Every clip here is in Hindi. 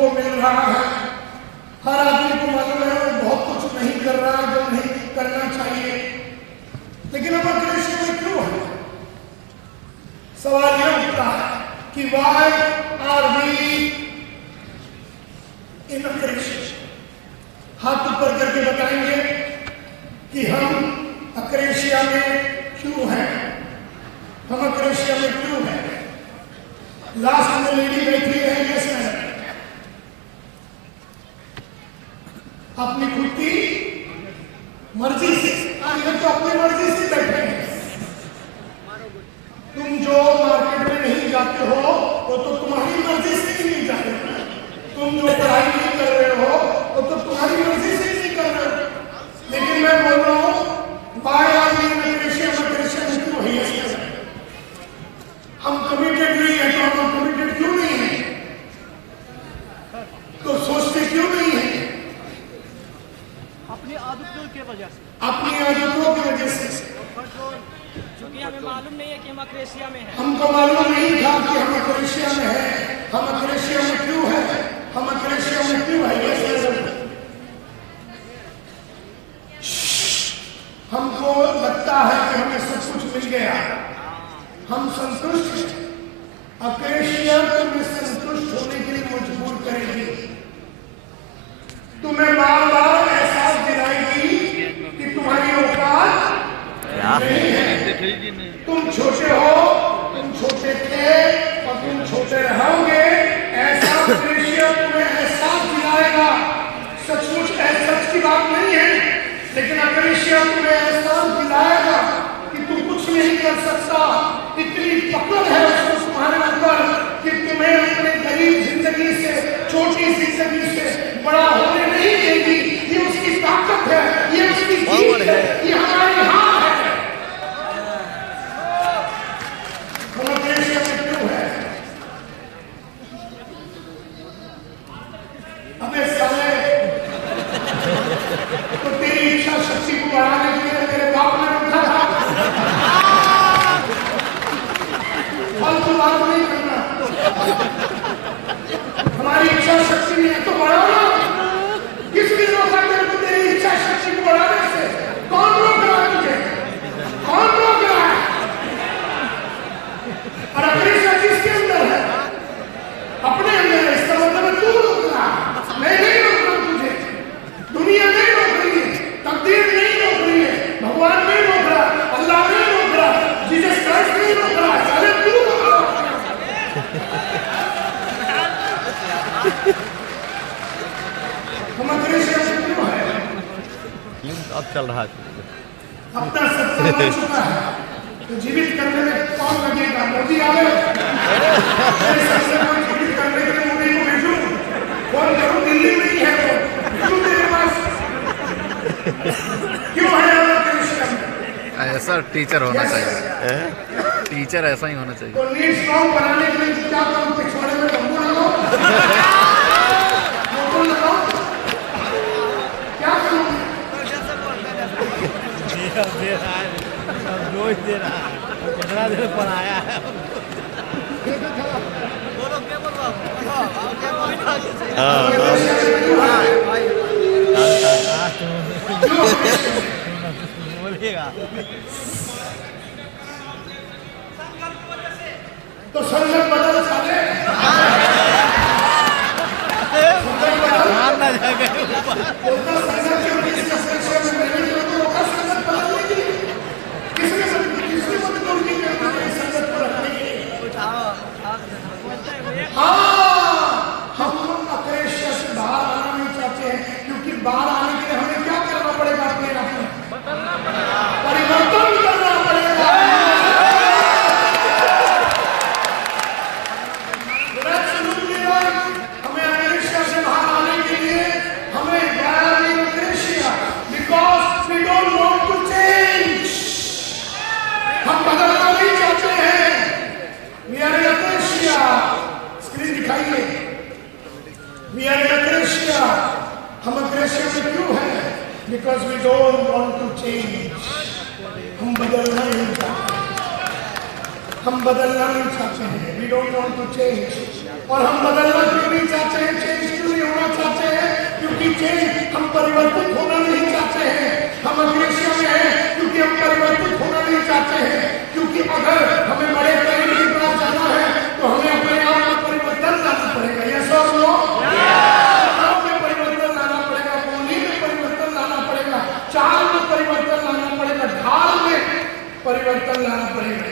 को मिल रहा है। हर आदमी को मालूम है वो बहुत कुछ नहीं कर रहा है जो नहीं करना चाहिए, लेकिन हम अक्रेशिया में क्यों है? सवाल यह उठता है कि वाई आर वी इन अक्रेशिया? हाथ ऊपर करके बताएंगे कि हम अक्रेशिया में क्यों हैं, हम अक्रेशिया में क्यों हैं। लास्ट में लेडी बैठी है, यस मैडम, अपनी खुद की मर्जी से, तो अपनी मर्जी से बैठे हैं। तुम जो मार्केट में नहीं जाते हो वो तो तुम्हारी मर्जी से ही नहीं जाते, तुम जो पढ़ाई नहीं कर रहे हो वो तो तुम्हारी मर्जी से ही नहीं कर रहे हो। लेकिन मैं बोल रहा हूँ बाय क्यों है? हम कमिटेड नहीं है तो हम कमिटेड क्यों नहीं है? तो सोचते क्यों नहीं है? अपनी आदतों की वजह से, अपनी आदतों की वजह से। क्योंकि हमें मालूम नहीं है कि हम अक्रेशिया में हैं। हमको मालूम नहीं था कि हम अक्रेशिया में है। हम अक्रेशिया में क्यों है? हम अक्रेशिया में क्यों है? हमको लगता है कि हमें सब कुछ मिल गया, हम संतुष्ट हैं। अक्रेशिया तुम्हें संतुष्ट होने के लिए मजबूर करेगी, तुम्हें बार बार एहसास दिलाएगी कि तुम्हारी औकात नहीं है। तुम छोटे हो, तुम छोटे थे और तुम छोटे रहोगे, ऐसा अक्रेशिया तुम्हें एहसास दिलाएगा। सचमुच सच की बात नहीं है, लेकिन अक्रेशिया तुम्हें एहसास दिलाएगा कि तुम कुछ नहीं कर सकता। इतनी पकड़ है उसको तुम्हारे ऊपर कि तुम्हें अपने गरीब जिंदगी से, छोटी जिंदगी से बड़ा होने नहीं देगी। ये उसकी ताकत है, ये उसकी जीत है, ये हमारी हार है। हम अक्रेशिया में क्यों है? हमें साले तो तेरी इच्छा शक्ति को बढ़ाने के लिए तेरे बाप ने रखा था। फालतू बात नहीं करना। हमारी इच्छा शक्ति नहीं है तो बढ़ाओ। किसने रोका तेरे को तेरी इच्छा शक्ति को बढ़ाने से? कौन रोक रहा है तुझे? कौन रोक रहा है? और अक्रेशिया किसके अंदर है? अपने अंदर है। इसका मतलब है तू रोक रहा है। मैं नहीं रोक रहा तुझे, दुनिया नहीं रोक रही है, तकदीर नहीं रोक रही है, भगवान नहीं रोक रहा, अल्लाह नहीं रोक रहा, जीसस क्राइस्ट नहीं रोक रहा है। साले तू रोक रहा है। हम अक्रेशिया में क्यों है? अब चल रहा है, अपना सत्ता बन चुका है तो जीवित करने में कौन लगेगा? मोदी आ गए, जीवित करने के लिए मोदी को भेजूं? कौन करूं? दिल्ली में ही है तो क्यों तेरे पास? क्यों है अक्रेशिया में? ऐसा टीचर होना चाहिए, टीचर ऐसा ही होना चाहिए। तो नीड स्ट्रॉन्ग बनाने के लिए क्या करूं? पिछवाड़े में बम्बू लगाओ, बम्बू लगाओ, क्या करूं? दे रहा है, कितना देर पर आया है। बोलिएगा तो संगत बदल साले, ना जाएगा बाहर आने के लिए हमें क्या करना पड़ेगा? अपने आप में परिवर्तन करना पड़ेगा। हमें अक्रेशिया से बाहर आने के लिए हमें because we don't want to change. हम बदलना नहीं चाहते हैं। We are akrasia. स्क्रीन दिखाइए। We are akrasia. हम अक्रेशिया में क्यों हैं? Because we don't want to change. हम बदलना नहीं चाहते, हम बदलना नहीं चाहते हैं। We don't want to change. और हम बदलना क्यों नहीं चाहते हैं, चेंज क्यों नहीं होना चाहते हैं? क्योंकि चेंज, हम परिवर्तित होना नहीं चाहते हैं। हम अग्रेसिया में हैं क्योंकि हम परिवर्तित होना नहीं चाहते हैं। क्योंकि अगर हमें बड़े करीब के पास जाना है तो हमें अपने आप में परिवर्तन लाना पड़ेगा। यस और नो? में परिवर्तन लाना पड़ेगा, बोली में परिवर्तन लाना पड़ेगा, चाल में परिवर्तन लाना पड़ेगा, ढाल में परिवर्तन लाना पड़ेगा।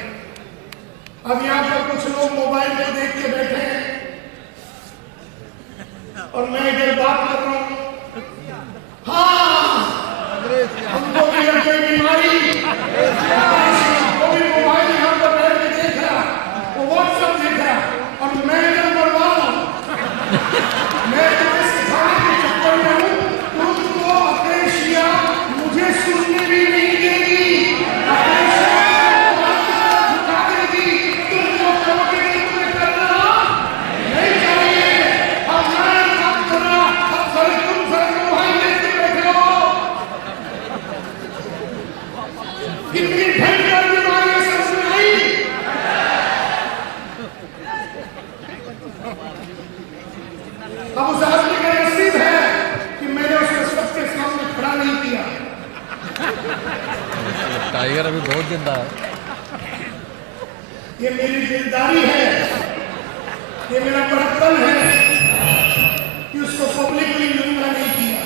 अब यहाँ पर कुछ लोग मोबाइल को देख के बैठे हैं और मैं इधर बात कर रहा हूँ। हाँ, हमको भी लग गई बीमारी। वो भी मोबाइल यहाँ पर बैठ के देख रहा, वो व्हाट्सएप देख रहा और मैं इधर बर्बाद हूँ। मैं तुम्हें सिखाने के चक्कर में हूँ, तुमको अक्रेशिया मुझे सुनने भी नहीं देगी। कितनी भयंकर बीमारी है, समझ में आई? अब उस आदमी का नसीब है कि मैंने उसे सबके सामने खड़ा नहीं किया। टाइगर अभी बहुत जिंदा है। ये मेरी जिम्मेदारी है, ये मेरा कर्तव्य है कि उसको पब्लिकली निंदा नहीं किया।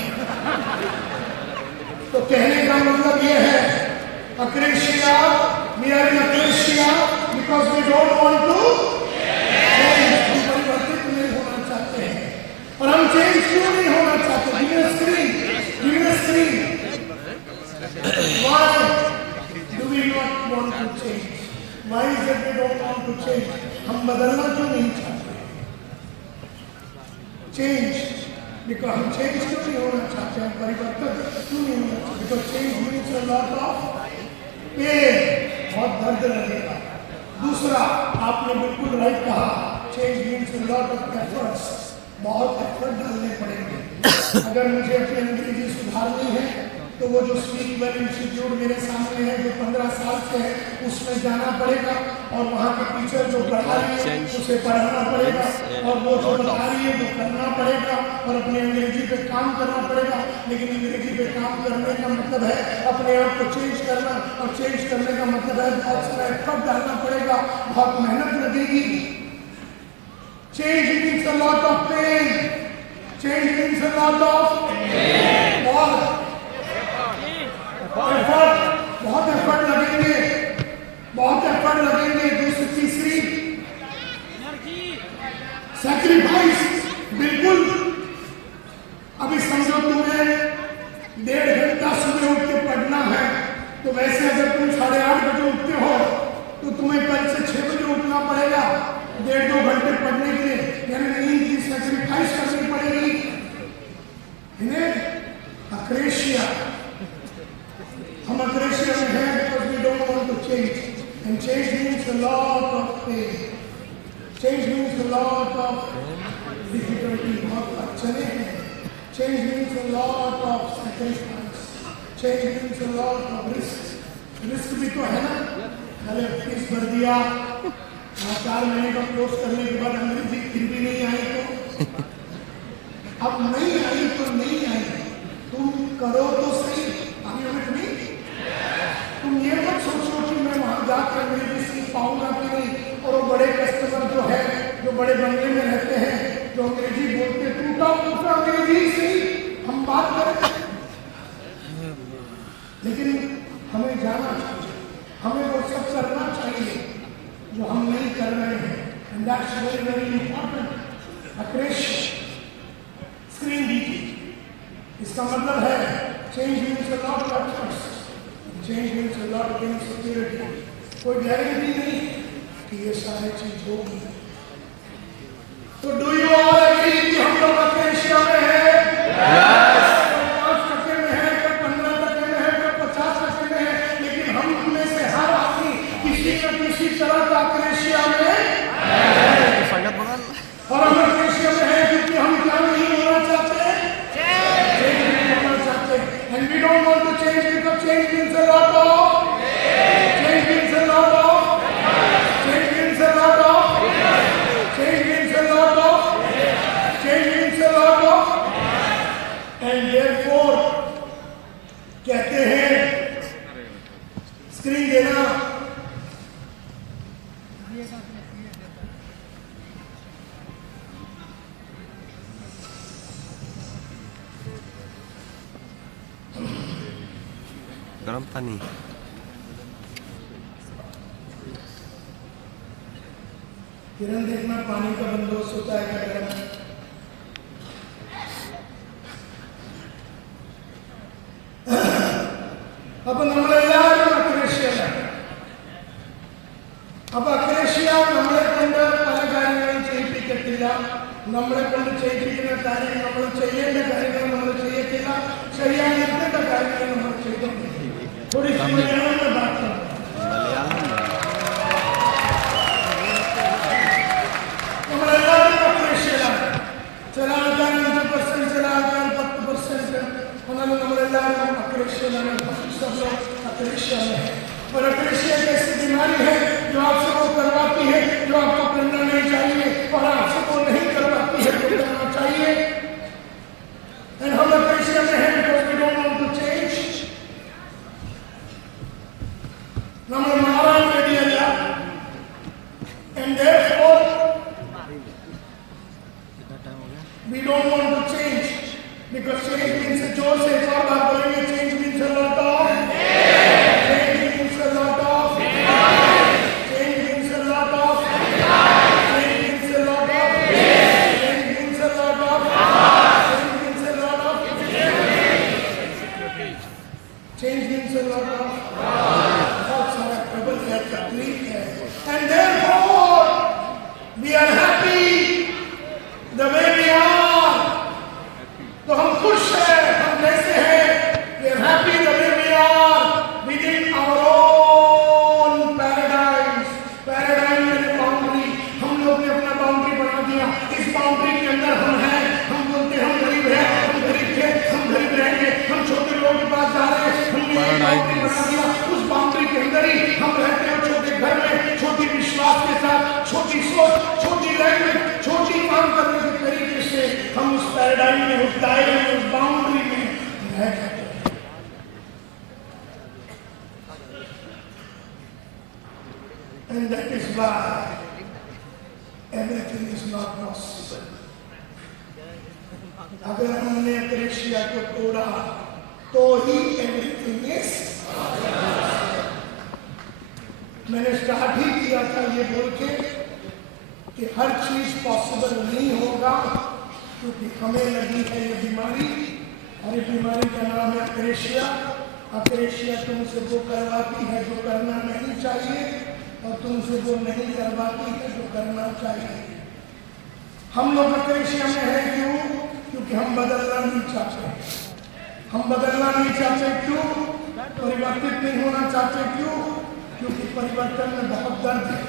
तो कहने का मतलब ये है, अक्रेशिया, we are in अक्रेशिया because we don't want to change। हम परिवर्तित नहीं होना चाहते हैं। और हम चेंज क्यों नहीं होना चाहते? Give me a screen, give me a screen। Why do we not want to change? Why is it we don't want to change? हम बदलना क्यों नहीं चाहते? Change, because हम चेंज क्यों नहीं होना चाहते? हम परिवर्तन क्यों नहीं होना चाहते? Because change means a lot of बहुत दर्द लगेगा। दूसरा, आपने बिल्कुल राइट कहा, change means a lot of efforts, बहुत एफर्ट डालने पड़ेंगे। अगर मुझे अपनी अंग्रेजी सुधारनी है तो वो जो स्पीक वेल इंस्टीट्यूट मेरे सामने है, जो 15 साल से है, उसमें जाना पड़ेगा और वहाँ के टीचर जो पढ़ा रही है उसे पढ़ाना पड़ेगा और वो जो बता रही है वो करना पड़ेगा और अपनी अंग्रेजी पे काम करना पड़ेगा। लेकिन अंग्रेजी पे काम करने का मतलब है अपने आप को चेंज करना, और चेंज करने का मतलब है बहुत सारा एफर्ट डालना पड़ेगा, बहुत मेहनत लगेगी। Change means a lot of pain, change means a lot of बहुत एफर्ट लगेंगे, बहुत एफर्ट लगेंगे। दूसरी तीसरी, सैक्रिफाइस, बिल्कुल। अभी समझो तुम्हें 1.5 घंटा सुबह उठ के पढ़ना है, तो वैसे अगर तुम 8:30 बजे उठते हो तो तुम्हें कल से 6 बजे उठना पड़ेगा 1.5-2 घंटे पढ़ने के लिए, यानी नींद की सैक्रिफाइस करनी पड़ेगी। इन्हें अक्रेशिया, हम अग्रेसिव हैं because we don't want to change, and change means a lot of pain, change means a lot of difficulty, बहुत अड़चने हैं। Change means a lot of sacrifice, change means a lot of risk, risk भी तो है ना। अरे फीस भर दिया, 4 महीने का कोर्स करने के बाद अंग्रेजी फिर भी नहीं आई तो अब नहीं आई तो नहीं आई, तुम करो तो सही। तुम ये मत सोचो कि मैं वहां जाकर अंग्रेजी सीख पाऊंगा कि नहीं। और वो बड़े कस्टमर जो है, जो बड़े बंगले में रहते हैं, जो अंग्रेजी बोलते टूटा फूटा अंग्रेजी से हम बात करें, लेकिन हमें जाना चाहिए, हमें वो सब करना चाहिए जो हम नहीं कर रहे हैं। And that's very very important. अक्रेशिया, स्क्रीन दीजिए, इसका मतलब है change means a lot of efforts, change means a lot of insecurity. कोई गारंटी नहीं कि ये सारी चीज होगी। तो डू यू ऑल एग्री कि हम लोग अक्रेशिया में हैं? यस। 5% में है, कोई 15% में है, कोई 50% में है, लेकिन हम उनमें से हर आदमी किसी न किसी तरह का अक्रेशिया में है। और हम अक्रेशिया में है क्योंकि हम क्या नहीं होना चाहते? चेंज नहीं होना चाहते। And we don't want to change because change means a lot of, change means a lot of, change means a lot of, change means a lot of कहते हैं स्क्रीन देना। गर्म पानी। किरण देखना पानी का बंदोबस्त होता है क्या गर्म? അപ്പൊ നമ്മളെല്ലാവരും അക്രേഷ്യയാണ്. അപ്പൊ അക്രേഷ്യ നമ്മളെ കൊണ്ട് പല കാര്യങ്ങളും ചെയ്യിപ്പിക്കത്തില്ല. നമ്മളെ കൊണ്ട് ചെയ്യിപ്പിക്കുന്ന കാര്യം നമ്മൾ ചെയ്യേണ്ട കാര്യങ്ങൾ നമ്മൾ ചെയ്യത്തില്ല. ശരിയായി നിർത്തേണ്ട കാര്യങ്ങൾ നമ്മൾ ചെയ്തിട്ടില്ല. നമ്മളെല്ലാവരും അക്രേഷ്യയാണ്. ചില ആൾക്കാർ 5%, ചില ആൾക്കാർ 10%. എന്നാലും നമ്മളെല്ലാവരും അക്രേഷ്യയാണ്. सब लोग अक्रेशिया में है। और अक्रेशिया एक ऐसी बीमारी है जो आपसे वो करवाती है जो आपको करना नहीं चाहिए, और आपसे वो नहीं करवाती है जो करना चाहिए। एंड हम अक्रेशिया में है because we don't want to change. നമ്മൾ മാറാൻ റെഡിയല്ല. And therefore we don't want to change, because change means जोर से एक और बात बोलेंगे, change means a lot of and therefore we are happy the way we are. तो हम खुश हैं, हम कैसे हैं? We are happy the way we are within our own paradise. Paradise is a boundary. हम लोग ने अपना बाउंड्री बना दिया. इस बाउंड्री के अंदर हम हैं. हम बोलते हम गरीब हैं, हम गरीब थे, हम गरीब रहेंगे, हम छोटे लोगों के पास जा रहे हैं. हमने एक बाउंड्री बना दिया. उस बाउंड्री के अंदर ही हम रहते हैं, छोटे घर में, छोटी विश्वास के साथ, छोटी सोच, छोटी लैंग्वेज, छोटी काम करने के तरीके से हम उस पैराडाइम में, उस दायरे में, उस बाउंड्री में रह जाते हैं. And that is why everything is not possible. अगर हमने अक्रेशिया को तोड़ा तो ही एवरीथिंग इज. मैंने स्टार्ट ही किया था ये बोल के कि हर चीज पॉसिबल नहीं होगा, क्योंकि हमें लगी है ये बीमारी, और ये बीमारी का नाम है अक्रेशिया. अक्रेशिया तुमसे वो करवाती है जो करना नहीं चाहिए, और तुमसे वो नहीं करवाती है जो करना चाहिए. हम लोग अक्रेशिया में हैं क्यों? क्योंकि हम बदलना नहीं चाहते. हम बदलना नहीं चाहते क्यों? परिवर्तित नहीं होना चाहते क्यों? क्योंकि परिवर्तन में बहुत दर्द है,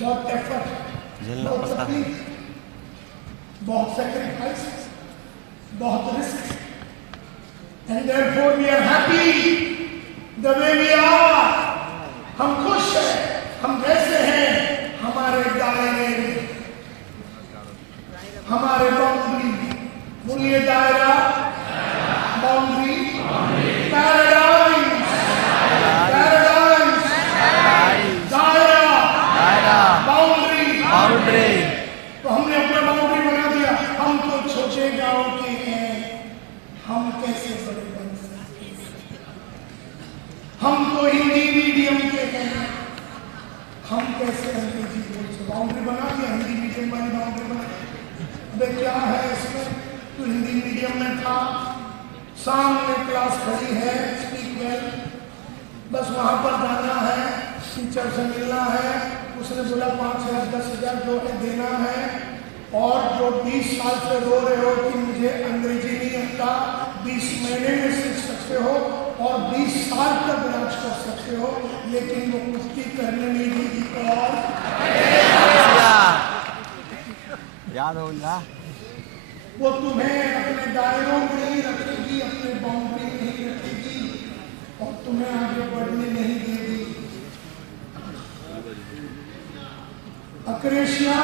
बहुत एफर्ट, बहुत तकलीफ, बहुत सैक्रिफाइस, बहुत risk. And therefore we are happy the way we are. हम खुश हैं, हम जैसे हैं, हमारे दायरे में, हमारे बाउंड्री में. बोलिए दायरा, बाउंड्री, पैराडाइज, पैराडाइज, दायरा, बाउंड्री. तो हमने अपना बाउंड्री बना दिया. हम तो छोटे गांव के हैं, हम कैसे बड़े बन सकते हैं? हम तो हिंदी मीडियम के हैं, हम कैसे अंग्रेजी बोल सकते? बाउंड्री बना दिया, हिंदी मीडियम वाली बाउंड्री बना. अबे क्या है इसमें? तो हिंदी मीडियम में था, सामने क्लास खड़ी है, स्पीक वेल, बस वहाँ पर जाना है, टीचर से मिलना है. उसने बोला 5,000 10,000 जो है देना है. और जो 20 साल से रो रहे हो कि मुझे अंग्रेजी नहीं आता, 20 महीने में सीख सकते हो और 20 साल तक इलाज कर सकते हो, लेकिन वो कुश्ती करने नहीं देगी. और याद हो जा, वो तुम्हें अपने दायरों में नहीं रखेगी, अपने बाउंड्री में नहीं रखेगी, और तुम्हें आगे बढ़ने नहीं देगी. अक्रेशिया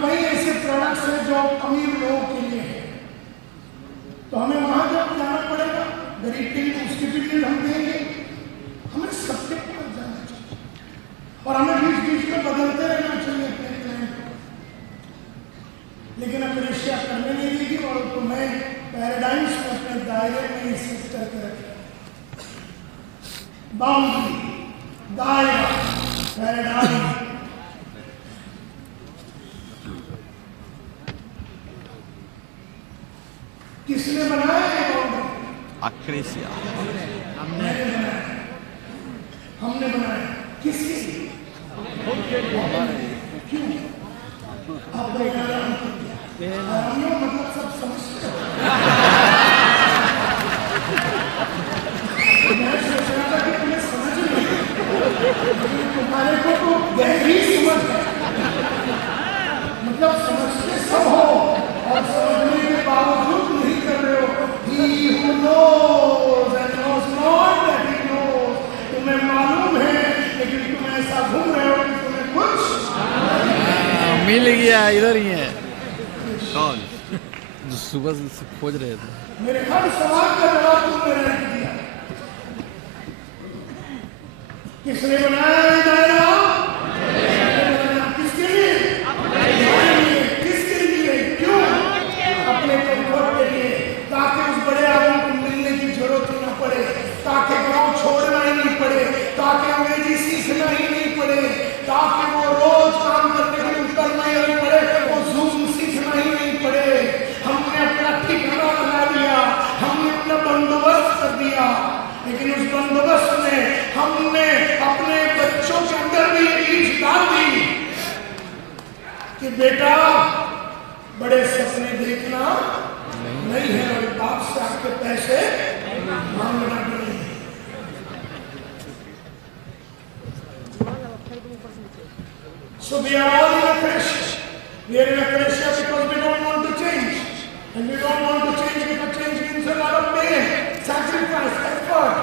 कई ऐसे प्रोडक्ट्स हैं जो अमीर लोगों के लिए है. तो हमें वहां जब जाना गरीब के लिए उसके भी लिए हम देंगे। हमें सबके पास जाना चाहिए और हमें बीच बीच में बदलते रहना चाहिए अपने प्लान को। लेकिन अब रशिया करने नहीं देगी और तो मैं पैराडाइम्स को अपने दायरे में ही सेट करके रखा। बाउंड्री, दायरा, पैराडाइम। किसने बनाया ये बाउंड्री? अक्रेसिया हमने बनाया। किसके लिए? क्यों? आपने आराम मतलब सब समझते हो। मैं सोच रहा था कि तुम्हें समझ नहीं, तुम्हारे को तो गहरी समझ है। मतलब समझते सब हो और समझने के बावजूद नहीं कर रहे हो। He who knows and knows not that he knows। तुम्हें मालूम है लेकिन तुम ऐसा घूम रहे हो कि तुम्हें कुछ मिल गया, इधर ही है। कौन? जो सुबह से खोज रहे थे। मेरे हर सवाल का जवाब तुमने नहीं दिया। किसने बनाया ये दायरा? किसके लिए? किसके लिए? क्यों? अपने कंफर्ट के लिए, ताकि उस बड़े आदमी को मिलने की जरूरत ही ना पड़े, ताकि गांव छोड़ना ही नहीं पड़े, ताकि अंग्रेजी सीखना ही नहीं पड़े, ताकि वो रोज काम करने के लिए उतरना ही नहीं पड़े, वो जूम सीखना ही नहीं पड़े। हमने अपना ठिकाना बना दिया, हमने अपना बंदोबस्त कर दिया। लेकिन उस बंदोबस्त में हमने अपने बच्चों के अंदर भी ये चीज डाल दी कि बेटा बड़े सपने देखना नहीं है और बाप से आपके पैसे मांगना नहीं है। So we are all in a crash. We are in a crash because we don't want to change. And we don't want to change because change means a lot of pain, sacrifice, effort.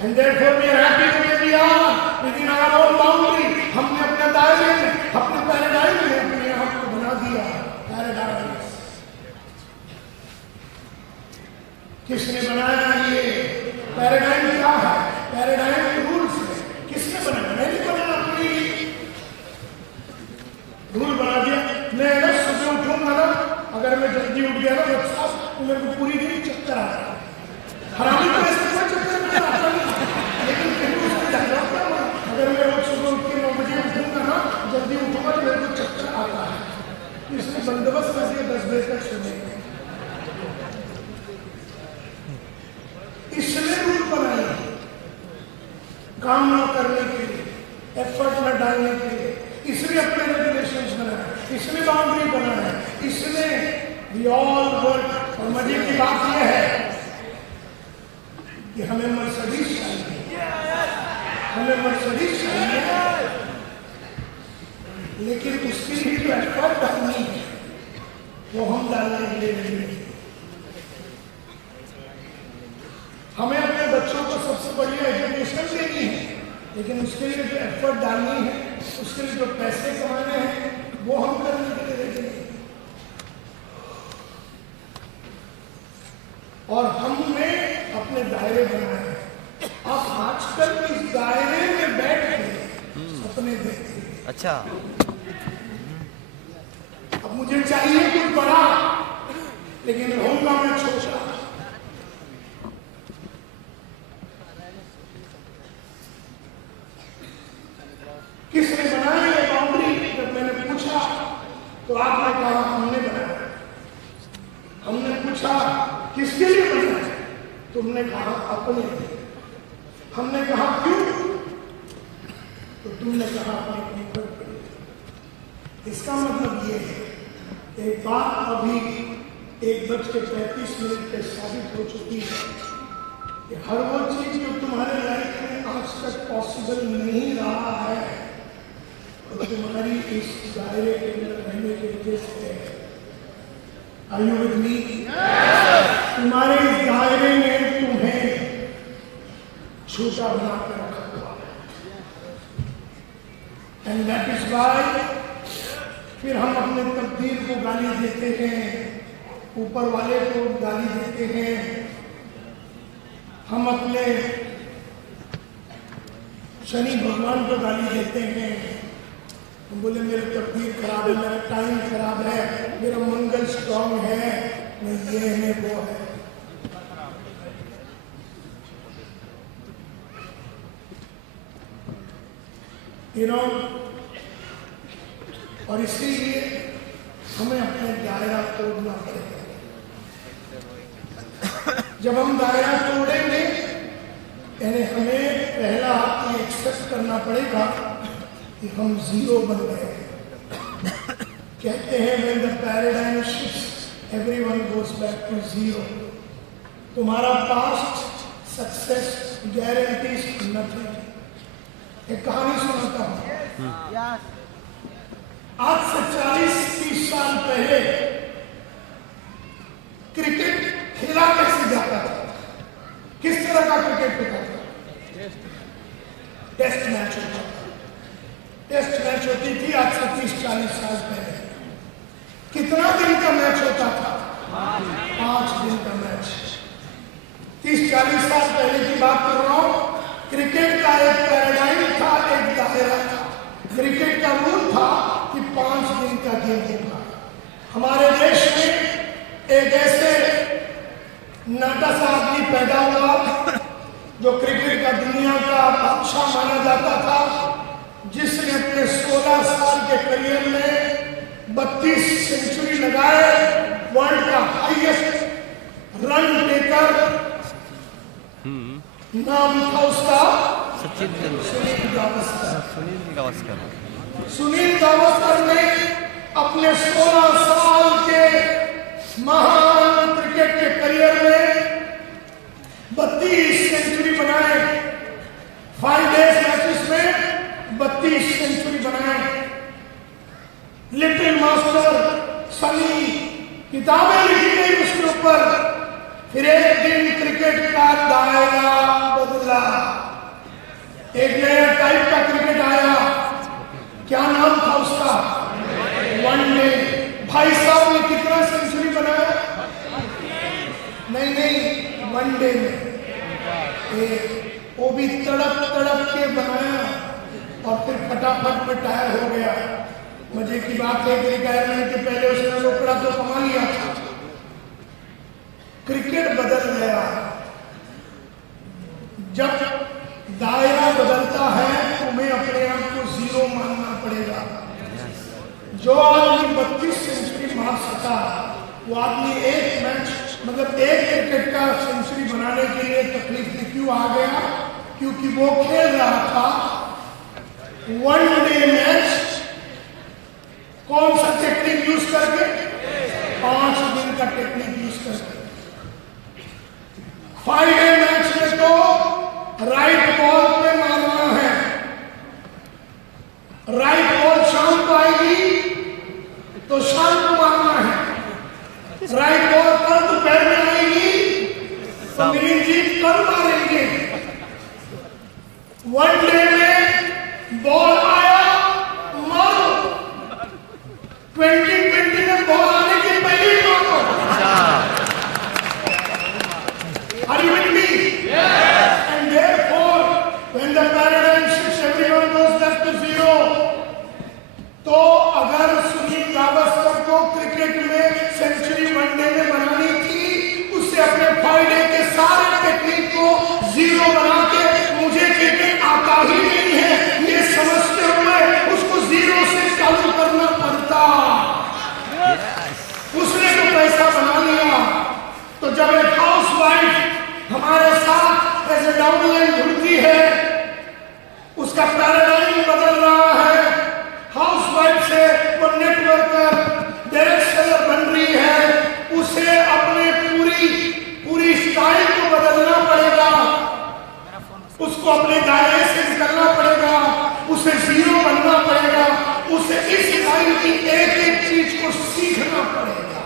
And therefore we are happy where we are within our own boundary. हमने अपने दायरे में, अपने पैराडाइम में अपने आप को बना दिया। पैराडाइम किसने बनाया? ये पैराडाइम क्या है? पैराडाइम रूल्स है। किसने बनाया? मैंने बनाया। अपनी रूल बना दिया। मैं ना सुबह उठूंगा ना, अगर मैं जल्दी उठ गया ना तो मेरे को पूरी दिन चक्कर आ रहा है। हरामी को ऐसे कोई चक्कर नहीं आता नहीं, लेकिन फिर भी उसको जाना पड़ता है। अगर मैं रोज सुबह उठ के 9 बजे उठूंगा ना, जल्दी उठूंगा तो मेरे को चक्कर आता है। तो इसलिए बंदोबस्त कर दिया 10 बजे तक सोने का। इसलिए रूल बनाए काम न करने के लिए, एफर्ट न डालने के लिए, इसलिए अपने रेगुलेशंस बनाए, इसलिए बाउंड्री बनाए, इसलिए वी ऑल वर्क। और मजे की बात यह है कि हमें मर्सिडीज चाहिए, हमें मर्सिडीज चाहिए, लेकिन उसके लिए जो एफर्ट डालनी है वो हम डालने के लिए नहीं। हमें अपने बच्चों को सबसे बढ़िया एजुकेशन देनी है, लेकिन उसके लिए जो एफर्ट डालनी है, उसके लिए जो पैसे कमाने हैं वो हम करने के लिए रेडी नहीं। और हमने अपने दायरे बनाए हैं। अब आजकल इस दायरे में बैठ के सपने देखते हैं। अच्छा, अब मुझे चाहिए कुछ बड़ा, लेकिन रहूंगा मैं छोटा। किसने बनाया ये बाउंड्री? जब मैंने पूछा तो आपने कहा हमने बनाया। हमने पूछा किसके लिए बनाया? तुमने कहा अपने लिए। हमने कहा क्यों? तो तुमने कहा अपने कंफर्ट के लिए। इसका मतलब ये है, एक बात अभी 1:35 पे साबित हो चुकी है कि हर वो चीज जो तुम्हारे लाइफ में आज तक पॉसिबल नहीं रहा है, तो तुम्हारी इस दायरे के अंदर रहने के वजह से है। Are you with me? तुम्हारे इस दायरे ने तुम्हें छोटा बना कर रखा हुआ है। And that is why फिर हम अपने तकदीर को गाली देते हैं, ऊपर वाले को गाली देते हैं, हम अपने शनि भगवान को गाली देते हैं, हम बोले मेरा तकदीर खराब है, मेरा टाइम खराब है, मेरा मंगल स्ट्रॉन्ग है, नहीं ये है वो है। और इसीलिए हमें अपने दायरा तोड़ना पड़ेगा। जब हम दायरा तोड़ेंगे यानी हमें पहला ये एक्सेप्ट करना पड़ेगा कि हम जीरो बन गए। कहते हैं when the paradigm shifts, everyone goes back to zero। तुम्हारा पास्ट सक्सेस गारंटीज नथिंग। एक कहानी सुनाता हूँ। आज से 40-30 साल पहले क्रिकेट खेला कैसे जाता था? किस तरह का क्रिकेट होता था? टेस्ट मैच होता था। टेस्ट मैच होती थी आज से 30-40 साल पहले। कितना दिन का मैच होता था? 5 दिन का मैच। 30-40 साल पहले की बात कर रहा हूं। क्रिकेट का एक पैराडाइम था, एक दायरा था। क्रिकेट का रूल था कि 5 दिन का गेम होगा। हमारे देश में एक ऐसे नाटा सा आदमी पैदा हुआ जो क्रिकेट का दुनिया का बादशाह माना जाता था, जिसने अपने 16 साल के करियर में 32 सेंचुरी लगाए। वर्ल्ड का हाईएस्ट रन टेकर नाम था उसका सुनील गावस्कर। सुनील गावस्कर ने अपने 16 साल के महान क्रिकेट के करियर में 32 सेंचुरी बनाए। 5 डेज मैचेस में 32 सेंचुरी बनाए। लिटिल मास्टर सनी किताबें लिखी गई उसके ऊपर। फिर एक दिन क्रिकेट का दायरा बदला, एक नया टाइप का क्रिकेट आया। क्या नाम था उसका? वनडे। भाई साहब ने कितना सेंचुरी बनाया? नहीं, वनडे में वो भी तड़प तड़प के बनाया और फिर फटाफट में टायर हो गया। मजे की बात है कि रिटायरमेंट के पहले उसने रोकड़ा तो कमा लिया था। क्रिकेट बदल गया। जब दायरा बदलता है तुम्हें अपने आप को जीरो मानना पड़ेगा। जो आदमी 32 सेंचुरी मार सका वो आदमी एक मैच मतलब एक क्रिकेट का सेंचुरी बनाने के लिए तकलीफ में क्यों आ गया? क्योंकि वो खेल रहा था वनडे मैच। कौन सा टेक्निक यूज करके? 5 दिन का टेक्निक यूज करके। 5 डे मैच में तो राइट बॉल पे मारना है। राइट बॉल शाम को आएगी तो शाम को मारना है। राइट बॉल कल दोपहर में आएगी तो मिलिंद जी कल मारेंगे। वनडे में बॉल आया मारो। 2020 में बॉल आने के पहले ही मारो। Are you with me? Yes. And therefore, when the paradigm shifts, everyone goes back to zero. तो अगर सुनील गावस्कर को क्रिकेट में सेंचुरी वनडे में बनानी थी, उसे अपने 5 डे के सारे टेक्निक को जीरो बना के मुझे क्रिकेट आता ही नहीं है ये समझते हुए उसको जीरो से चालू करना पड़ता। उसने तो पैसा बना लिया। तो जब एक हाउस वाइफ हमारे साथ ऐसे डाउनलाइन जुड़ती है, उसका पैराडाइम बदल रहा है। हाउस वाइफ से वो नेटवर्कर डायरेक्ट सेलर बन रही है। उसे अपने पूरी स्टाइल को बदलना पड़ेगा। उसको अपने दायरे से निकलना पड़ेगा। उसे जीरो बनना पड़ेगा। उसे इस लाइन की एक एक चीज को सीखना पड़ेगा।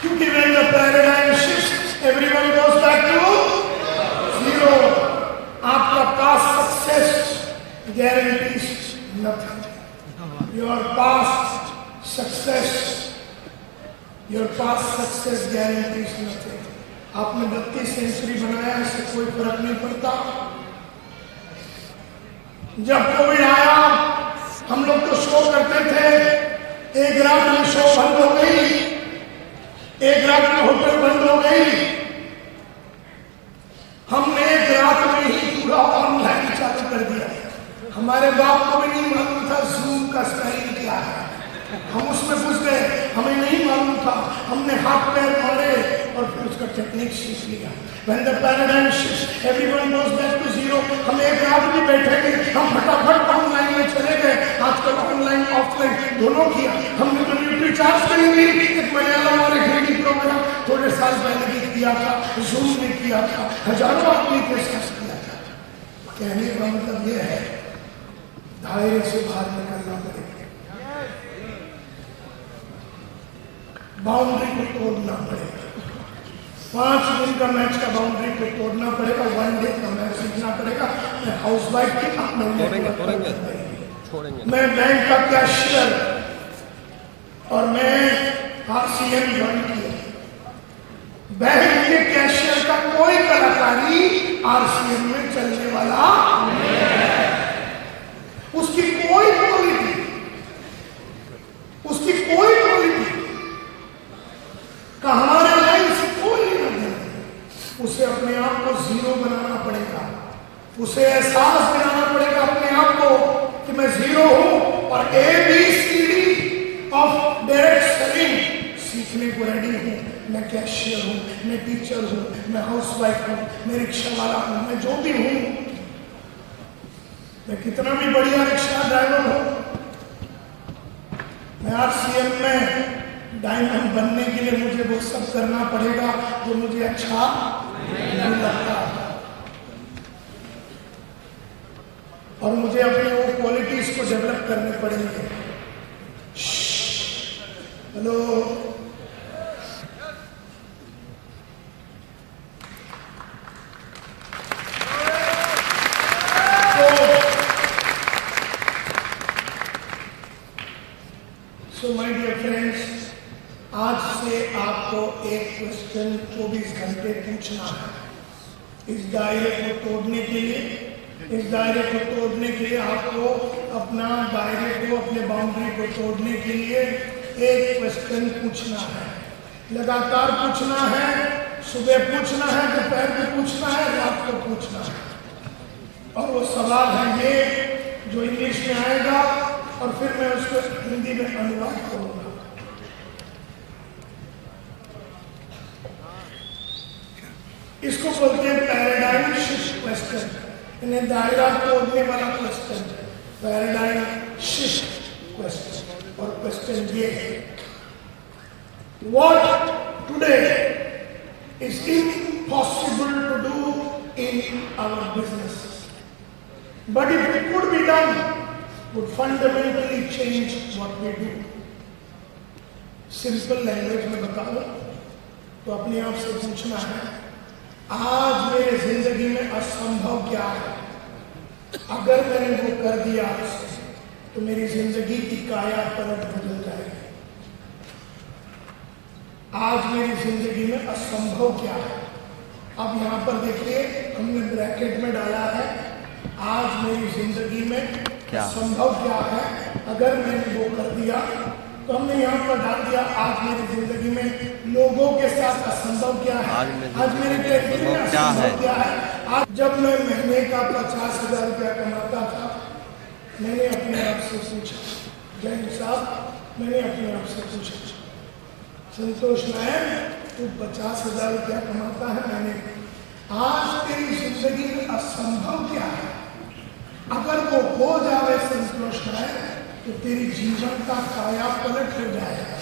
क्योंकि when the paradigm shifts, everyone goes back to zero. आपका past success guarantees nothing. Your past success your pass success guarantees nothing. आपने 32 सेंचुरी बनाया, इससे कोई फर्क नहीं पड़ता। जब कोविड आया, हम लोग तो शो करते थे, एक रात में शो बंद हो गई, एक रात में होटल बंद हो गई। हमने एक रात में ही पूरा ऑनलाइन चालू कर दिया। हमारे बाप को भी नहीं मालूम था जूम का स्टाइल क्या है, हम उसमें घुस गए, हमें नहीं मालूम था। हमने हाथ पैर मारे और फिर उसका टेक्निक सीख लिया। When the paradigm shifts, everyone goes back to zero। हम एक रात भी बैठेंगे, हम फटाफट ऑनलाइन में चले गए। आजकल ऑनलाइन ऑफलाइन दोनों किया। हमने तो ड्यूटी चार्ज करी थी, एक मलयालम और एक हिंदी प्रोग्राम थोड़े साल पहले भी किया था, जूम में किया था, हजारों आदमी के साथ किया था। कहने का मतलब यह है, दायरे से बाहर निकलना पड़ेगा, बाउंड्री को तोड़ना पड़ेगा। 5 दिन का मैच का बाउंड्री को तोड़ना पड़ेगा, 1 डे का मैच सीखना पड़ेगा। मैं हाउस वाइफ की मैं बैंक का कैशियर और मैं RCM ज्वाइन किया। बैंक के कैशियर का कोई कलाकारी RCM में चलने वाला उसकी कोई क्वालिटी, उसकी कोई क्वालिटी का हमारे लाइन से कोई लेना देना। उसे अपने आप को जीरो बनाना पड़ेगा, उसे एहसास दिलाना पड़ेगा अपने आप को कि मैं जीरो हूं और ABCD ऑफ डायरेक्ट सेलिंग सीखने को रेडी हूं। मैं कैशियर हूं, मैं टीचर हूं, मैं हाउसवाइफ हूं, मैं रिक्शा वाला हूं, मैं जो भी हूं, मैं कितना भी बढ़िया रिक्शा ड्राइवर हूं, मैं RCM में डायमंड बनने के लिए मुझे वो सब करना पड़ेगा जो मुझे अच्छा नहीं लगता, और मुझे अपने वो क्वालिटीज को डेवलप करने पड़ेंगे। Hello, so my dear friends, आज से आपको एक क्वेश्चन 24 घंटे पूछना है। इस दायरे को तोड़ने के लिए, इस दायरे को तोड़ने के लिए आपको अपना दायरे को, अपने बाउंड्री को तोड़ने के लिए एक क्वेश्चन पूछना है। लगातार पूछना है, सुबह पूछना है, दोपहर को पूछना है, रात को पूछना है। और वो सवाल है ये जो इंग्लिश में आएगा और फिर मैं उसको हिंदी में अनुवाद करूंगा। इसको बोलते हैं पैराडाइम शिफ्ट क्वेश्चन, यानी दायरा तोड़ने वाला क्वेश्चन, पैराडाइम शिफ्ट क्वेश्चन। और क्वेश्चन ये है, what today is impossible to do in our business but if it could be done would fundamentally change what we do। Simple language में बताऊं तो अपने आप से पूछना है, आज मेरे जिंदगी में असंभव क्या है? अगर मैंने वो कर दिया तो मेरी जिंदगी की काया पलट बदल जाएगी। आज मेरी जिंदगी में असंभव क्या है? अब यहां पर देखिए, हमने ब्रैकेट में डाला है, आज मेरी जिंदगी में संभव क्या है? अगर मैंने वो कर दिया तो हमने यहाँ पर डाल दिया, आज मेरी जिंदगी में लोगों के साथ असंभव क्या है? आज मेरे कैरियर में असंभव क्या है? आज जब मैं महीने का 50,000 रुपया कमाता था, मैंने अपने आप से पूछा, जैन साहब, मैंने अपने आप से पूछा, संतोष नायक, तू 50,000 रुपया कमाता है, मैंने आज तेरी जिंदगी में असंभव क्या है? अगर वो हो जाए संतोष नायक, तो तेरी जीवन का काया पलट हो जाएगा।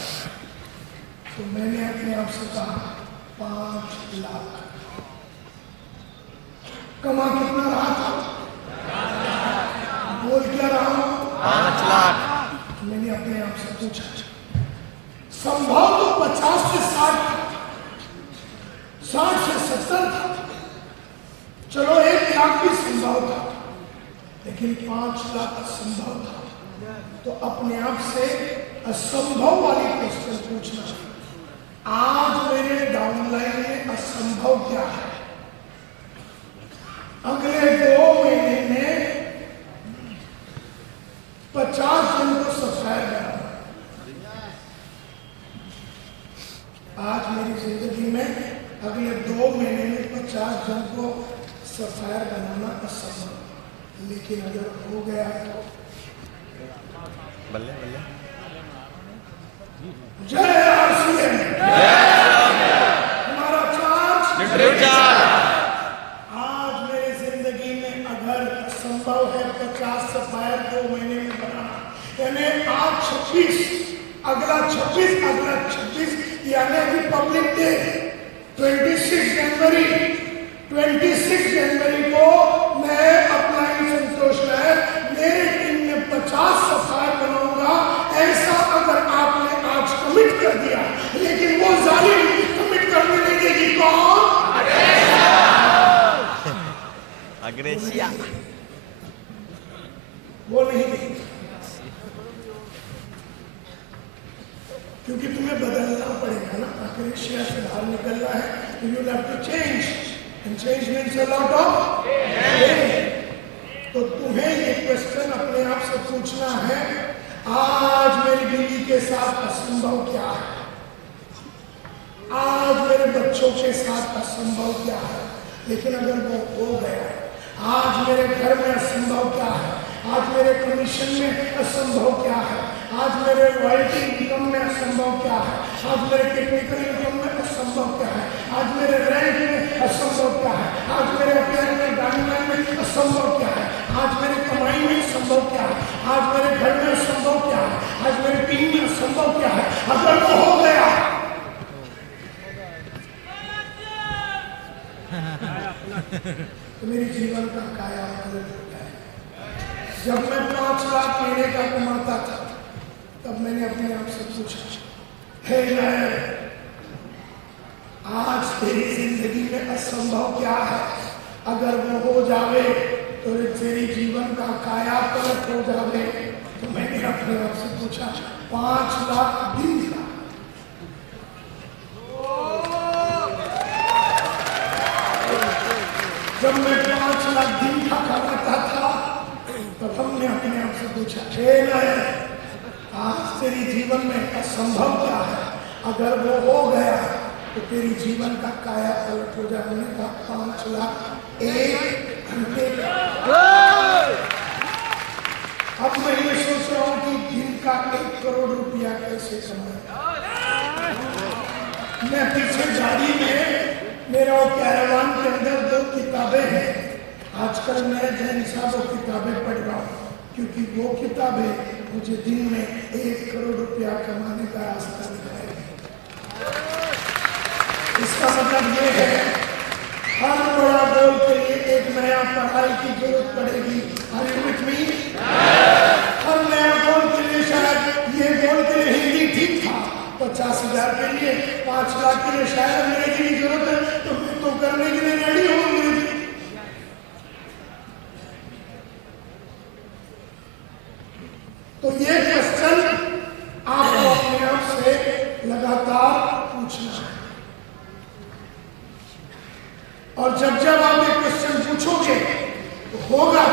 तो मैंने अपने आप से कहा 5 लाख। कमा कितना रहा था? बोल क्या रहा हूं? 5 लाख। मैंने अपने आप से पूछा, संभव तो 50 से 60 था, 60 से 70 था, चलो 1 लाख भी संभव था, लेकिन 5 लाख असंभव था। तो अपने आप से असंभव वाली क्वेश्चन पूछना। आज मेरी जिंदगी में अगले 2 महीने में 50 जन को सफायर बनाना असंभव, लेकिन अगर हो गया तो बल्ले बल्ले। जय आरसीएम, हमारा चार्ज। आज मेरी जिंदगी में अगर संभव है 50 सफायर 2 महीने में बनाना, यानी आज 26, अगला 26 यानी रिपब्लिक डे 26 जनवरी को मैं अपना ही संतोष है मेरे टीम में 50 सफायर बनाऊंगा। ऐसा अगर आपने आज कमिट कर दिया, लेकिन वो जालिम कमिट करने नहीं देगी। कौन? अग्रेसिया। वो नहीं देगी, क्योंकि तुम्हें बदलना पड़ेगा ना। अग्रेसिया से बाहर निकलना है तो you have to change, and change means a lot of. तो तुम्हें ये क्वेश्चन अपने आप से पूछना है, आज मेरी बीवी के साथ असंभव क्या है, आज मेरे बच्चों के साथ असंभव क्या है, लेकिन अगर वो हो गया, आज मेरे घर में असंभव क्या है, आज मेरे कमीशन में असंभव क्या है, आज मेरे रॉयल्टी इनकम में असंभव क्या है, आज मेरे टेक्निकल इनकम में असंभव क्या है, आज मेरे रैंक में असंभव क्या है, आज मेरे अफेयर में डायमंड में असंभव क्या है, आज मेरे कमाई में असंभव क्या है, आज मेरे घर में असंभव क्या है, आज मेरे टीम में असंभव क्या है, अगर वो हो गया तो मेरे जीवन का काया पलट हो जाए। जब मैं 5 लाख महीने का कमाता था, तब मैंने अपने आप से पूछा, हे नायर, आज तेरी जिंदगी में असंभव क्या है, अगर वो हो जावे तो तेरी जीवन का काया पलट हो जावे। तो मैंने अपने आप से पूछा, 5 लाख दिन का, जब मैं 5 लाख दिन का कमाता था, तब हमने अपने आप से पूछा, हे नायर, आज तेरी जीवन में असंभव क्या है, अगर वो हो गया तो तेरी जीवन का काया पलट हो जाए। हमने कहा 5 लाख 1 घंटे का। अब मैं ये सोच रहा हूँ कि दिन का 1 करोड़ रुपया कैसे कमाए। मैं पीछे गाड़ी में, मेरा कैरावान के अंदर 2 किताबें हैं। आजकल मैं जैन साहब किताबें पढ़ रहा हूँ, क्योंकि वो किताबें मुझे दिन में 1 करोड़ रुपया कमाने का रास्ता दिखाएगी। इसका मतलब ये है, हर बड़ा गोल के लिए एक नया पढ़ाई की जरूरत पड़ेगी। Are you with me? हर नया गोल के लिए, शायद ये गोल के लिए हिंदी ठीक था, 50,000 के लिए, 5 लाख के लिए शायद अंग्रेजी की जरूरत है, तो मैं तो करने के लिए रेडी हूँ अंग्रेजी। तो ये क्वेश्चन आपको अपने आप से लगातार पूछना है, और जब जब आप ये क्वेश्चन पूछोगे तो होगा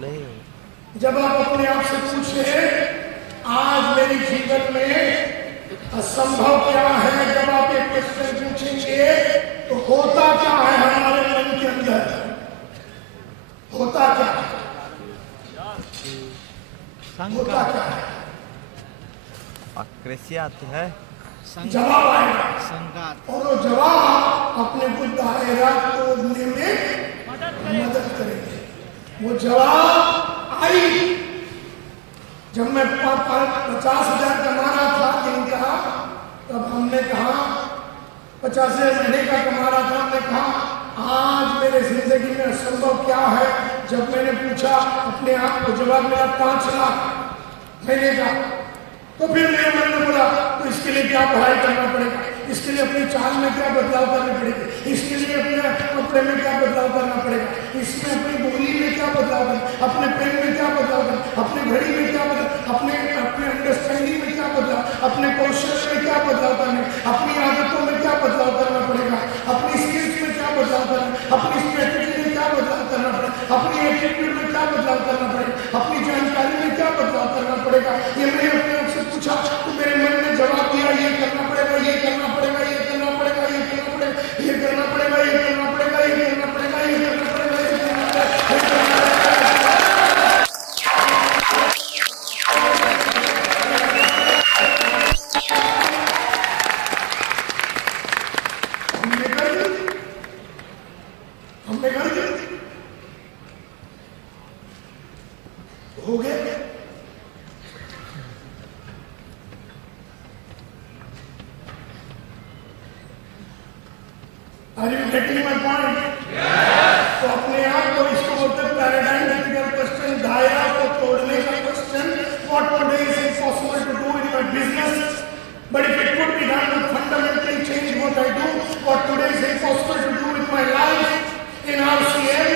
नहीं। जब आप अपने आप से पूछे, आज मेरे जीवन में असंभव क्या है, जब आप ये क्वेश्चन पूछेंगे तो होता क्या है हमारे मन के अंदर, होता क्या है, होता क्या है, अग्रेसिया आती है, जवाब आएगा, और वो जवाब अपने को दायरा तोड़ने में मदद करेंगे। वो जवाब आई जब मैं 50,000 कमा रहा था दिन का, तब हमने कहा 50,000 महीने का कमा रहा था, हमने कहा आज मेरे जिंदगी में असंभव क्या है। जब मैंने पूछा अपने आप को, जवाब मिला 5 लाख महीने का। तो फिर मेरे मन में बोला, तो इसके लिए क्या पढ़ाई करना पड़ेगा, इसके लिए अपनी चाल में क्या बदलाव करने पड़ेगा, इसके लिए अपने कपड़े में क्या बदलाव करना पड़ेगा, इसमें अपनी बोली में क्या बदलाव करना, अपने पेन में क्या बदलाव करना, अपने घड़ी में क्या बदलाव, अपने अंडरस्टैंडिंग में क्या बदलाव, अपने कौशल में क्या बदलाव करना, अपनी आदतों में क्या बदलाव करना पड़ेगा, अपनी स्किल्स में क्या बदलाव करना, अपनी स्ट्रेटेजी में क्या बदलाव करना पड़ेगा, अपनी एटीट्यूड में क्या बदलाव करना पड़ेगा, अपनी जानकारी में क्या बदलाव करना पड़ेगा। ये मैंने अपने आप से पूछा, तो मेरे मन में जवाब दिया, ये करना पड़ेगा, ये करना are you getting my point? तो अपने आप को इसको बोलते हैं पैराडाइमेटिकल क्वेश्चन, दायरा को तोड़ने का question. What today is impossible to do in my business, but if it could be done to fundamentally change what I do, what today is impossible to do with my life in RCM,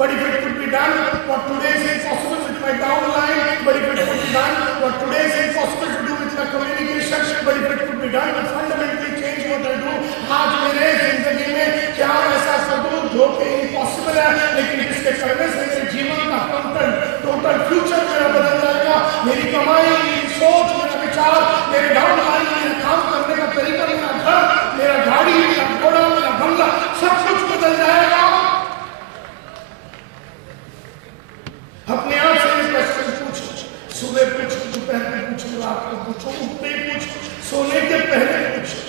but if it could be done, what today is impossible with my downline, but if it could be done, what today is impossible to do with my communication, but if it could be done to fundamentally change what I do, आज मेरे जिंदगी में क्या ऐसा कर दूं जो कि इम्पॉसिबल है, लेकिन इसके करने से मेरे जीवन का कंटेंट, टोटल फ्यूचर मेरा बदल जाएगा, मेरी कमाई, मेरी सोच, मेरा विचार, मेरे डाउनलाइन, मेरा काम करने का तरीका, मेरा घर, मेरा गाड़ी, मेरा घोड़ा, मेरा बंगला, सब कुछ बदल जाएगा। अपने आप से ये क्वेश्चन पूछो, सुबह पूछो, दोपहर में पूछो, रात को पूछो, उठते ही पूछो, सोने के पहले पूछो।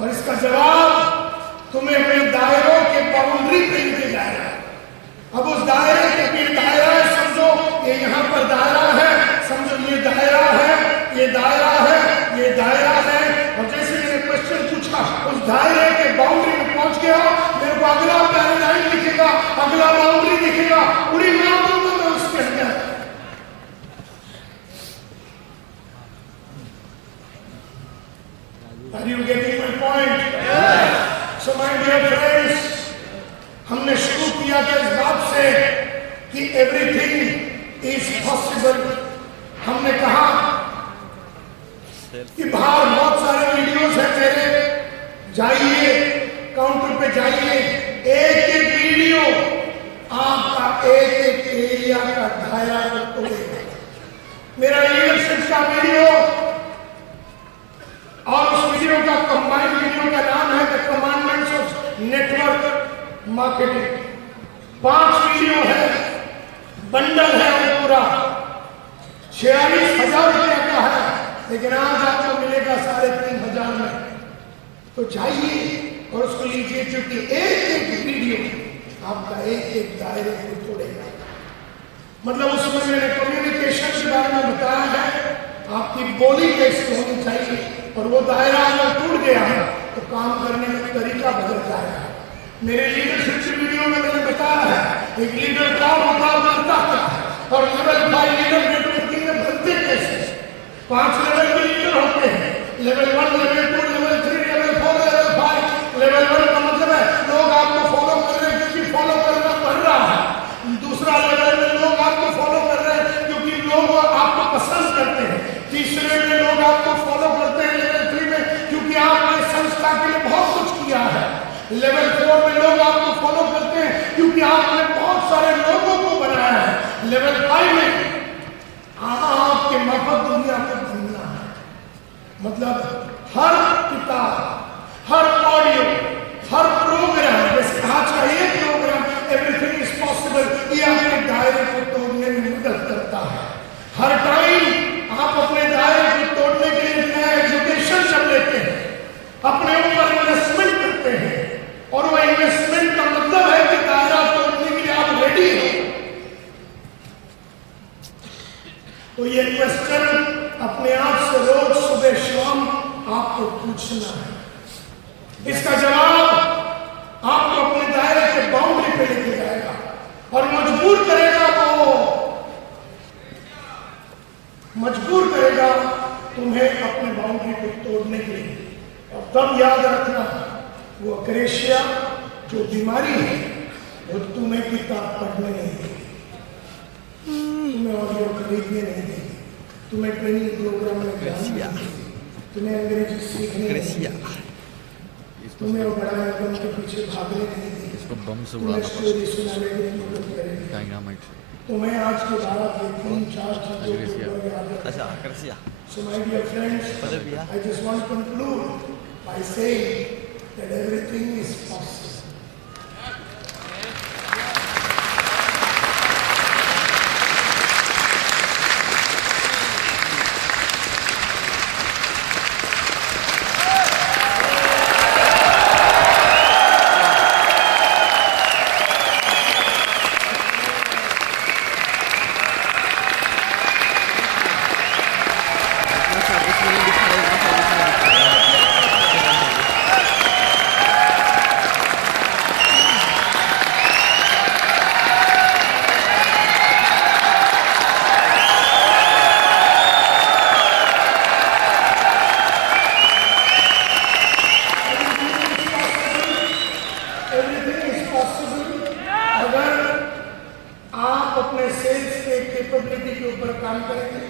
और इसका जवाब तुम्हें अपने दायरों के बाउंड्री पे मिल जाएगा। अब उस दायरे के भी दायरा है, समझो ये यहाँ पर दायरा है, समझो ये दायरा है, ये दायरा है, ये दायरा है। और जैसे मैंने क्वेश्चन पूछा, उस दायरे के बाउंड्री में पहुंच गया, मेरे को अगला पैराडाइम दिखेगा, अगला बाउंड्री दिखेगा, उड़ी मार दूंगा मैं उसके अंदर। Are you getting my point? So my dear friends, हमने शुरू किया था इस बात से कि एवरीथिंग इज पॉसिबल। हमने कहा कि बाहर बहुत सारे वीडियोस हैं मेरे, जाइए काउंटर पे जाइए, एक एक वीडियो आपका एक एक एरिया का दायरा तोड़ेगा। मेरा लीडरशिप का वीडियो और उस वीडियो का कंबाइंड वीडियो का नाम है the commandments of network marketing. 5 video है, बंडल है वो पूरा, 46,000 रुपया का है, लेकिन आज आपको मिलेगा 3,500 में। तो जाइए और उसको लीजिए, क्योंकि एक एक वीडियो आपका एक एक दायरे को तोड़ेगा। मतलब उसमें मैंने कम्युनिकेशन के बारे में बताया है, आपकी बोली कैसी होनी चाहिए, और वो दायरा अगर टूट गया है तो काम करने का तरीका बदल जाएगा। मेरे लीडरशिप की वीडियो में मैंने बताया है एक लीडर का होता बनता है, और लेवल 5 लीडर नेटवर्किंग में बनते कैसे। 5 लेवल के लीडर होते हैं, level 1, level 2, level 3, level 4, level 5। Level 1 का मतलब है लोग आपको फॉलो कर रहे हैं क्योंकि फॉलो करना पड़ रहा है। दूसरा लेवल में लोग आपको फॉलो कर रहे हैं क्योंकि लोग आपको पसंद करते हैं। तीसरे में लोग आपको फॉलो करते हैं लेवल 3 में क्योंकि आपने संस्था के लिए बहुत कुछ किया है। लेवल 4 में लोग आपको फॉलो करते हैं क्योंकि आपने बहुत सारे लोगों को बनाया है। लेवल 5 में आपके मार्फत दुनिया को बनना है। मतलब हर किताब, हर ऑडियो, हर प्रोग्राम, जैसे आज का ये प्रोग्राम एवरीथिंग इज पॉसिबल, ये आपके दायरे को तोड़ने में मदद करता है। हर टाइम आप अपने दायरे को तोड़ने के लिए नया एजुकेशन जब लेते हैं, अपने ऊपर इन्वेस्टमेंट करते हैं, और वो इन्वेस्टमेंट का मतलब है कि दायरा तोड़ने के लिए आप रेडी हो। तो ये क्वेश्चन अपने आप से रोज सुबह शाम आपको पूछना है। इसका जवाब आपको अपने दायरे के बाउंड्री पे लेके जाएगा और मजबूर करेगा, मजबूर करेगा तुम्हें अपने बाउंड्री को तोड़ने के लिए। और तब याद रखना, वो अग्रेसिया जो बीमारी है वो तुम्हें किताब पढ़ने नहीं देगी, तुम्हें ऑडियो खरीदने नहीं देगी, तुम्हें ट्रेनिंग प्रोग्राम में जाने नहीं देगी, तुम्हें अंग्रेजी सीखने नहीं देगी, तुम्हें वो बड़ा बम के पीछे भागने नहीं देगी, तुम्हें स्टोरी सुनाने में मदद करेगी, तुम्हें आज के बाद 3-4 चीजों को याद रखना। So my dear friends, I just want to conclude by saying that everything is possible. काम करेंगे,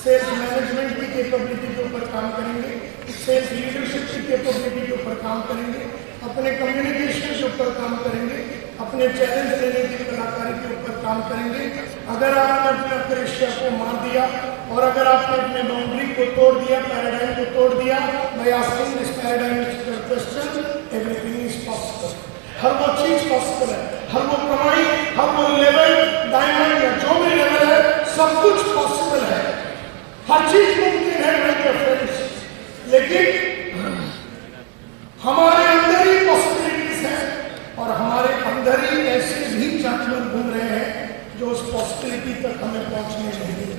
सेल्स मैनेजमेंट की कैपेबिलिटी के ऊपर काम करेंगे, सेल्स लीडरशिप की कैपेबिलिटी के ऊपर काम करेंगे, अपने कम्युनिकेशन के ऊपर काम करेंगे, अपने चैलेंज लेने की कलाकारी के ऊपर काम करेंगे। अगर आपने अपने अक्रेशिया को मार दिया और अगर आपने अपने बाउंड्री को तोड़ दिया, पैराडाइम को तोड़ दिया, by asking this paradigm question, everything is possible. हर वो चीज पॉसिबल है, हर वो कमाई, हर वो लेवल, डायमंड या जो भी लेवल है, सब कुछ पॉसिबल है, हर चीज मुमकिन है मेरे फ्रेंड्स। लेकिन हमारे अंदर ही पॉसिबिलिटीज है और हमारे अंदर ही ऐसे भी जानवर घूम रहे हैं जो उस पॉसिबिलिटी तक हमें पहुंचने नहीं देते।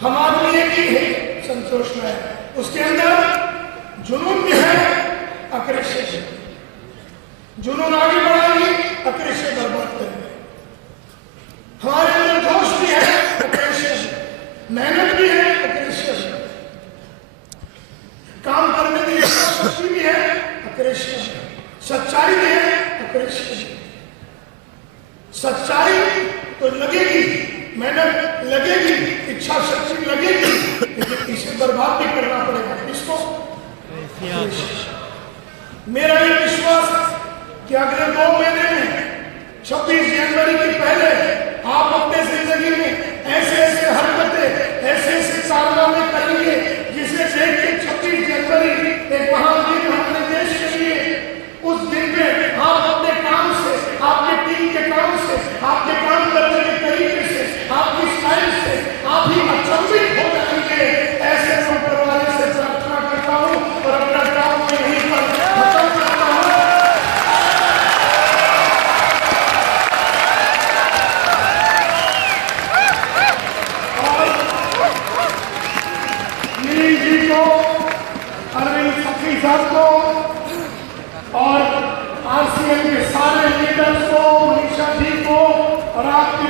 हम आदमी एक ही है, संतोष में है, उसके अंदर जुनून भी है, अक्रेशिया भी है। जुनून आगे बढ़ाएंगे, अक्रेशिया बर्बाद करेंगे। हमारे अंदर जोश भी है, अक्रेशिया भी, मेहनत भी है, अक्रेशिया भी, काम करने की शक्ति भी है, अक्रेशिया भी, सच्चाई भी है, अक्रेशिया भी। सच्चाई तो लगेगी, मेहनत लगेगी, इच्छा शक्ति लगेगी, लेकिन इसे बर्बाद भी करना पड़ेगा। किसको? मेरा ये विश्वास है कि अगले 2 महीने में 26 जनवरी के पहले आप अपने जिंदगी में ऐसे ऐसे हरकतें, ऐसे ऐसे कारनामे करेंगे जिसे देख के 26 जनवरी एक महान दिन अपने देश के लिए, उस दिन में आप अपने काम से, आपके टीम के काम से, आपके काम करने के तरीके से, आपकी स्टाइल से आप ही अचंभित हो जाएंगे। ऐसे मैं ऊपर वाले से प्रार्थना करता हूँ और अपना काम में यहीं पर खत्म करता हूँ। जी को, अरविंद फकीर साहब को और आरसीएम के सारे लीडर्स को, मनीषा जी को और आपके